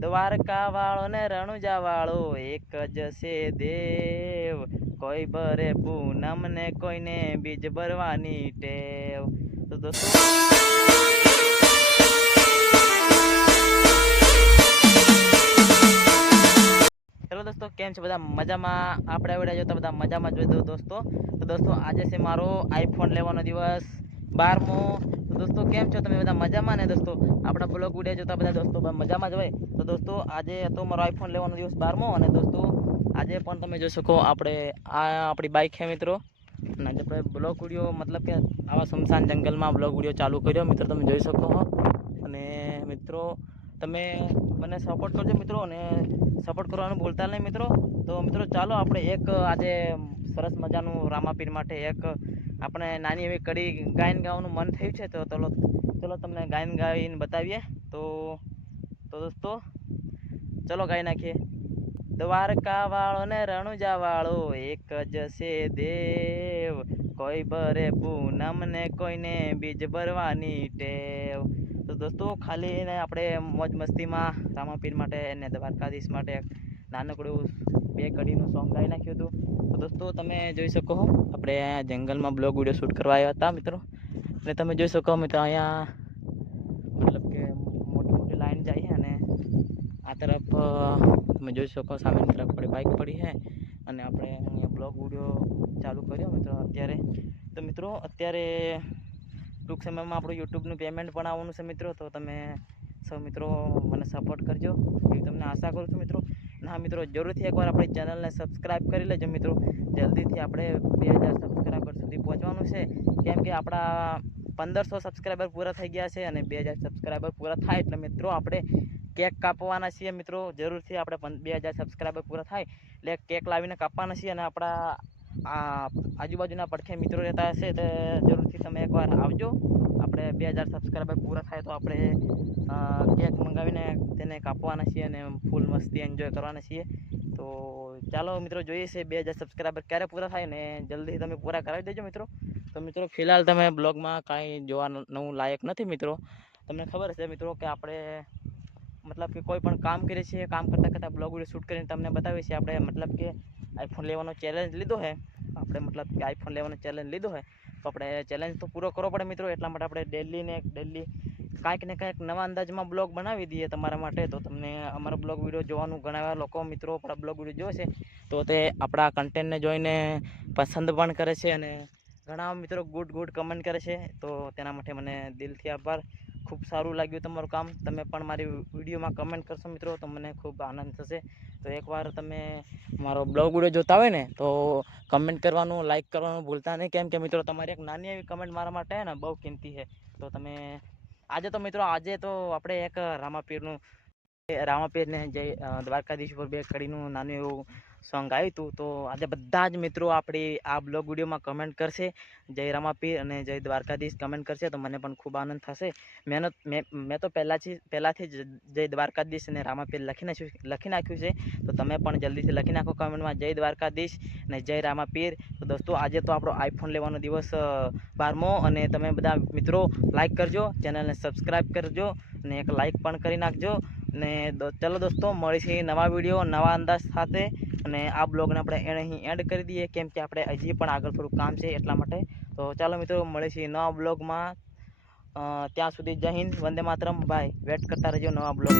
દ્વારકા વાળો ને રણુજા વાળો એક જ છે દેવ, કોઈ ભરે પૂનમ ને કોઈને બીજ ભરવાની ટેવ. તો દોસ્તો હેલો દોસ્તો, કેમ છે બધા? મજામાં? આપણે આવડ્યા જો તો બધા મજામાં જોઈ દો દોસ્તો. તો દોસ્તો આજે છે મારો આઈફોન લેવાનો દિવસ 12મો. તો દોસ્તો કેમ છો તમે બધા? મજામાં ને દોસ્તો? આપણા બ્લોગ વિડીયો જોતા બધા દોસ્તો મજામાં જ હોય. તો દોસ્તો આજે હતો મારો આઈફોન લેવાનો દિવસ 12મો, અને દોસ્તો આજે પણ તમે જોઈ શકો આપણે આપણી બાઇક છે મિત્રો. અને આજે આપણે બ્લોગ વિડીયો મતલબ કે આવા સુમસાન જંગલમાં બ્લોગ વિડીયો ચાલુ કર્યો મિત્રો, તમે જોઈ શકો છો. અને મિત્રો તમે મને સપોર્ટ કરજો મિત્રો, અને સપોર્ટ કરવાનું ભૂલતા નહીં મિત્રો. તો મિત્રો ચાલો આપણે એક આજે સરસ મજાનું રામાપીર માટે એક આપણે નાની એવી કડી ગાયન ગાવાનું મન થયું છે. તો ચલો તમને ગાયન ગાઈને બતાવીએ. તો દોસ્તો ચલો ગાઈ નાખીએ. દ્વારકા વાળો ને રણુજા વાળો એક જ છે દેવ, કોઈ ભરે પૂનમ ને કોઈને બીજ ભરવાની ટેવ. તો દોસ્તો ખાલી ને આપણે મોજ મસ્તીમાં રામાપીર માટે અને દ્વારકાધીશ માટે નાનકડું 2 કડીનું સોંગ ગાઈ નાખ્યું હતું. તો દોસ્તો તમે જોઈ શકો છો આપણે અહીંયા જંગલમાં બ્લોગ વિડીયો શૂટ કરવા આવ્યા હતા મિત્રો. અને તમે જોઈ શકો મિત્રો અહીંયા મતલબ કે મોટી મોટી લાઈન જાય છે, અને આ તરફ તમે જોઈ શકો સામેની તરફ આપણી બાઇક પડી છે. અને આપણે અહીંયા બ્લોગ વિડીયો ચાલુ કર્યો મિત્રો અત્યારે. તો મિત્રો અત્યારે ટૂંક સમયમાં આપણું યુટ્યુબનું પેમેન્ટ પણ આવવાનું છે મિત્રો. તો તમે સૌ મિત્રો મને સપોર્ટ કરજો એવી તમને આશા કરું છું મિત્રો. હા મિત્રો જરૂરથી એકવાર આપણી ચેનલને સબસ્ક્રાઈબ કરી લેજો મિત્રો. જલ્દીથી આપણે 2000 સબસ્ક્રાઈબર સુધી પહોંચવાનું છે. કેમ કે આપણા 1500 સબસ્ક્રાઈબર પૂરા થઈ ગયા છે, અને 2000 સબસ્ક્રાઈબર પૂરા થાય એટલે મિત્રો આપણે કેક કાપવાના છીએ મિત્રો. જરૂરથી આપણે 2000 સબસ્ક્રાઈબર પૂરા થાય એટલે કેક લાવીને કાપવાના છીએ. અને આપણા આજુબાજુના પડખે મિત્રો રહેતા હશે તો જરૂરથી તમે એકવાર આવજો. આપણે 2000 સબસ્ક્રાઈબર પૂરા થાય તો આપણે કેક મંગાવીને તેને કાપવાના છીએ અને ફૂલ મસ્તી એન્જોય કરવાના છીએ. તો ચાલો મિત્રો જોઈએ છે 2000 સબસ્ક્રાઈબર ક્યારે પૂરા થાય, ને જલ્દી તમે પૂરા કરાવી દેજો મિત્રો. તો મિત્રો ફિલહાલ તમે બ્લોગમાં કાંઈ જોવા નવું લાયક નથી મિત્રો. તમને ખબર છે મિત્રો કે આપણે મતલબ કે કોઈ પણ કામ કરીએ છીએ, કામ કરતાં કરતાં બ્લોગ વિડીયો શૂટ કરીને તમને બતાવીએ છીએ. આપણે મતલબ કે આઈફોન લેવાનો ચેલેન્જ લીધો છે આપણે, મતલબ કે આઈફોન લેવાનો ચેલેન્જ લીધો છે તો આપણે ચેલેન્જ તો પૂરો કરવો પડે મિત્રો. એટલા માટે આપણે ડેલી કાંઈક ને કાંઈક નવા અંદાજમાં બ્લોગ બનાવી દઈએ તમારા માટે. તો તમને અમારા બ્લોગ વિડીયો જોવાનું ઘણા એવા લોકો મિત્રો આપણા બ્લોગ વિડીયો જોવે છે, તો તે આપણા કન્ટેન્ટને જોઈને પસંદ પણ કરે છે, અને ઘણા મિત્રો ગુડ કમેન્ટ કરે છે. તો તેના માટે મને દિલથી આભાર. ખૂબ સારું લાગ્યું તમારું કામ. તમે પણ મારી વિડીયોમાં કમેન્ટ કરશો મિત્રો તો મને ખૂબ આનંદ થશે. તો એકવાર તમે મારો બ્લોગ વિડીયો જોતા હોય ને તો કમેન્ટ કરવાનું, લાઇક કરવાનું ભૂલતા નહીં. કેમ કે મિત્રો તમારી એક નાની એવી કમેન્ટ મારા માટે ને બહુ કિંમતી છે. તો તમે આજે તો આપણે એક રામાપીરને જય દ્વારકાધીશ ઉપર 2 કડીનું નાનું એવું સોંગ આવ્યું હતું. તો આજે બધા જ મિત્રો આપણી આ બ્લોગ વિડીયોમાં કમેન્ટ કરશે જય રામાપીર અને જય દ્વારકાધીશ કમેન્ટ કરશે. તો મને પણ ખૂબ આનંદ થશે. મેં તો પહેલાંથી જ જય દ્વારકાધીશ અને રામાપીર લખી નાખ્યું છે. તો તમે પણ જલ્દીથી લખી નાખો કમેન્ટમાં જય દ્વારકાધીશ અને જય રામાપીર. તો દોસ્તો આજે તો આપણો આઈફોન લેવાનો દિવસ 12મો, અને તમે બધા મિત્રો લાઇક કરજો, ચેનલને સબસ્ક્રાઈબ કરજો અને એક લાઇક પણ કરી નાખજો. અને ચલો દોસ્તો મળીશું નવા વિડીયો નવા અંદાજ સાથે. અને આ બ્લોગને આપણે અહીં એન્ડ કરી દઈએ, કેમ કે આપણે હજી પણ આગળ થોડું કામ છે એટલા માટે. તો ચાલો મિત્રો મળીશું નવા બ્લોગમાં. ત્યાં સુધી જય હિન્દ, વંદે માતરમ. બાય. વેટ કરતા રહેજો નવા બ્લોગ.